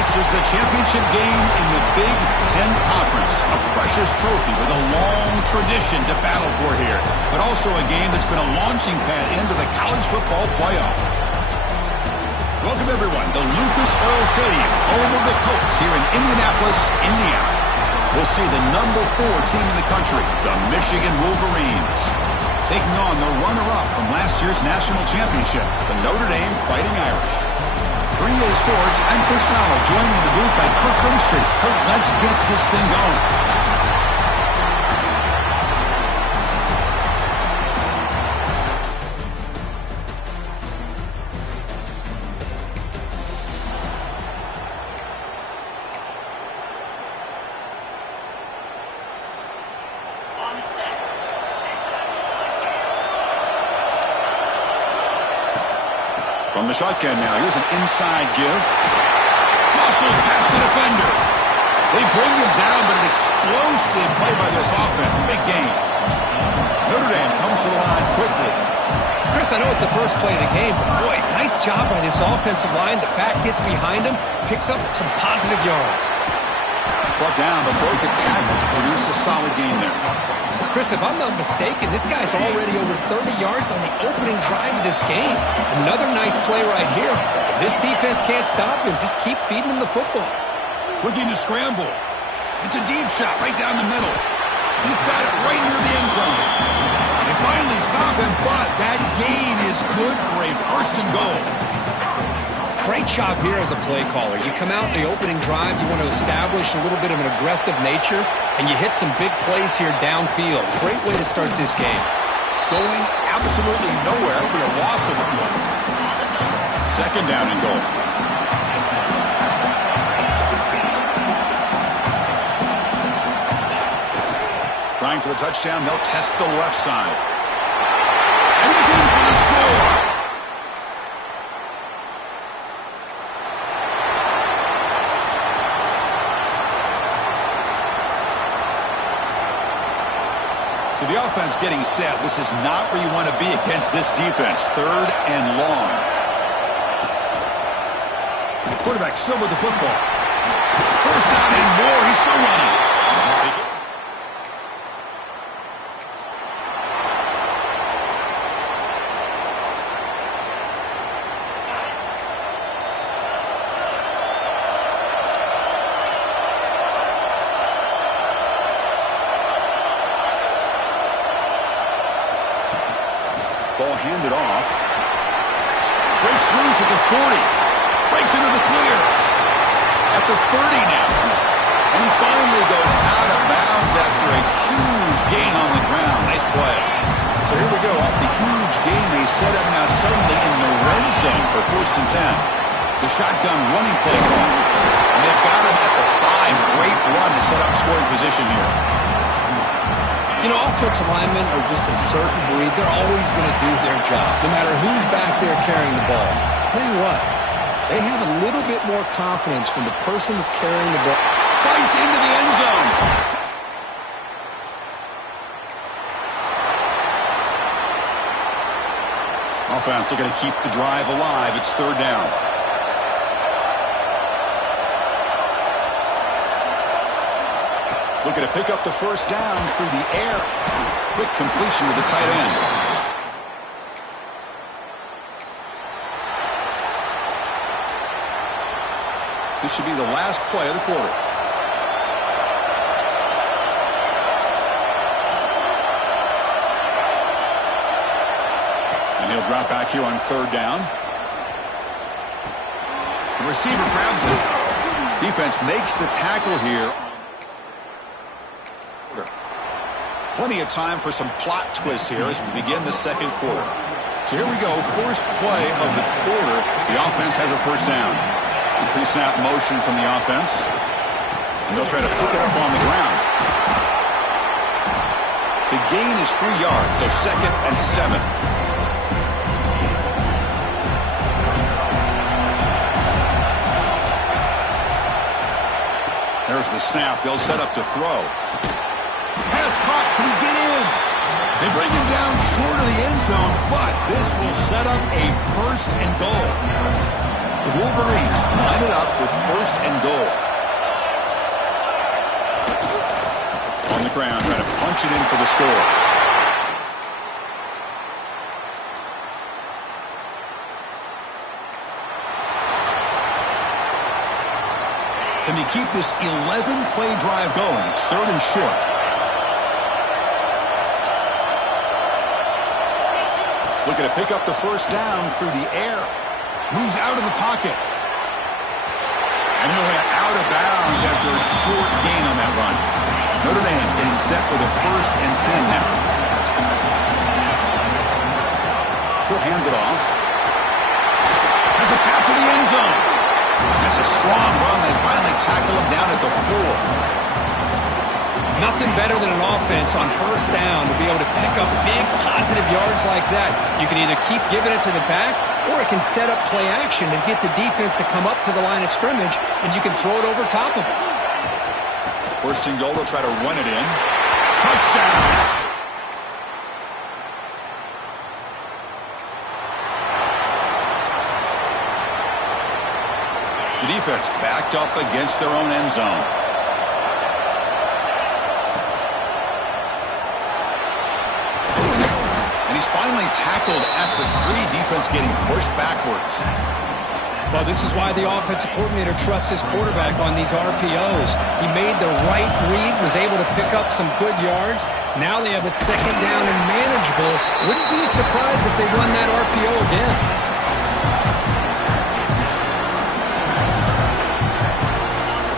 This is the championship game in the Big Ten Conference. A precious trophy with a long tradition to battle for here. But also a game that's been a launching pad into the college football playoff. Welcome, everyone, to Lucas Oil Stadium, home of the Colts here in Indianapolis, Indiana. We'll see the number 4 team in the country, the Michigan Wolverines, taking on the runner-up from last year's national championship, the Notre Dame Fighting Irish. For EA Sports, I'm Chris Fowler, joined in the booth by Kirk Hermstreet. Kirk, let's get this thing going. From the shotgun now, here's an inside give. Muscles past the defender. They bring him down, but an explosive play by this offense. Big game. Notre Dame comes to the line quickly. Chris, I know it's the first play of the game, but boy, nice job by this offensive line. The back gets behind him, picks up some positive yards. Brought down, but broken tackle. Produced a solid game there. Chris, if I'm not mistaken, this guy's already over 30 yards on the opening drive of this game. Another nice play right here. If this defense can't stop him, just keep feeding him the football. Looking to scramble. It's a deep shot right down the middle. He's got it right near the end zone. They finally stop him, but that gain is good for a first and goal. Great job here as a play caller. You come out in the opening drive, you want to establish a little bit of an aggressive nature, and you hit some big plays here downfield. Great way to start this game. Going absolutely nowhere with a loss of 1. Second down and goal. Trying for the touchdown, they'll test the left side. And he's in for the score. So the offense getting set. This is not where you want to be against this defense. 3rd and long. The quarterback still with the football. First down and more. He's still running. Ball handed off. Breaks loose at the 40. Breaks into the clear. At the 30 now. And he finally goes out of bounds after a huge gain on the ground. Nice play. So here we go. Off the huge gain, they set up now suddenly in the red zone for 1st and 10. The shotgun running play call. And they've got him at the 5. Great run to set up scoring position here. You know, offensive linemen are just a certain breed. They're always going to do their job, no matter who's back there carrying the ball. I'll tell you what, they have a little bit more confidence when the person that's carrying the ball fights into the end zone. Offense looking to keep the drive alive. It's 3rd down. Looking to pick up the first down through the air. Quick completion to the tight end. This should be the last play of the quarter. And he'll drop back here on 3rd down. The receiver grabs it. Defense makes the tackle here. Plenty of time for some plot twists here as we begin the 2nd quarter. So here we go, first play of the quarter. The offense has a first down. Pre-snap motion from the offense. And they'll try to pick it up on the ground. The gain is 3 yards, so 2nd and 7. There's the snap. They'll set up to throw. Pass caught. Can he get in? They bring him down short of the end zone, but this will set up a 1st and goal. The Wolverines line it up with 1st and goal. On the ground, trying to punch it in for the score. Can they keep this 11-play drive going? It's 3rd and short. Looking to pick up the 1st down through the air. Moves out of the pocket. And he'll get out of bounds after a short gain on that run. Notre Dame getting set with a 1st and 10 now. He'll hand it off. Has a path to the end zone. That's a strong run. They finally tackle him down at the 4. Nothing better than an offense on 1st down to be able to pick up big positive yards like that. You can either keep giving it to the back, or it can set up play action and get the defense to come up to the line of scrimmage, and you can throw it over top of it. 1st and goal, they'll try to run it in. Touchdown! The defense backed up against their own end zone. And he's finally tackled at the 3. Defense getting pushed backwards. Well, this is why the offensive coordinator trusts his quarterback on these RPOs. He made the right read, was able to pick up some good yards. Now they have a 2nd down and manageable. Wouldn't be surprised if they run that RPO again.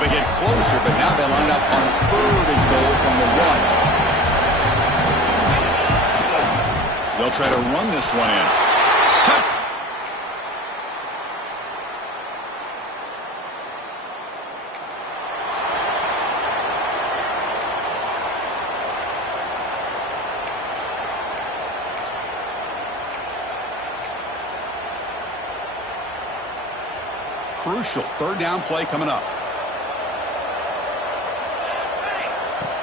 They get closer, but now they line up on 3rd and goal from the 1. They'll try to run this one in. Touchdown! Crucial 3rd down play coming up.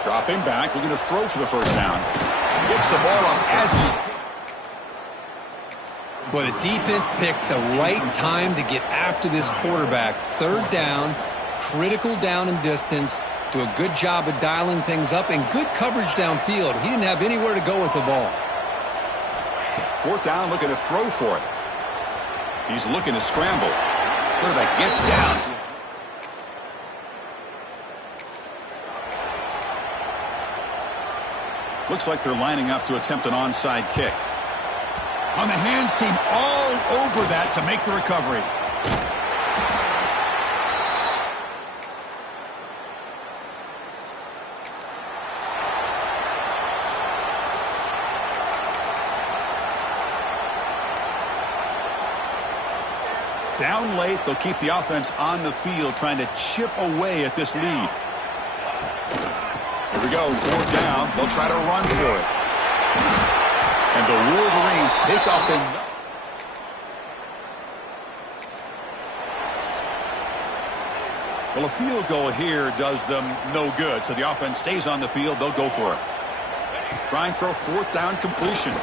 Dropping back, looking to throw for the 1st down. Gets the ball up as he's... Boy, the defense picks the right time to get after this quarterback. 3rd down, critical down and distance. Do a good job of dialing things up and good coverage downfield. He didn't have anywhere to go with the ball. 4th down, looking to throw for it. He's looking to scramble. Quarterback gets down. Looks like they're lining up to attempt an onside kick. On the hands team, all over that to make the recovery. Down late, they'll keep the offense on the field trying to chip away at this lead. Here we go, 4th down. They'll try to run for it. And the Wolverines pick up and... Well, a field goal here does them no good, so the offense stays on the field. They'll go for it. Trying for a 4th down completion.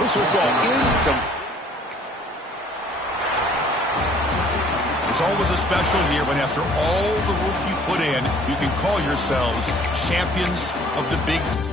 This will go incomplete. It's always a special year when after all the work you put in, you can call yourselves champions of the Big 10.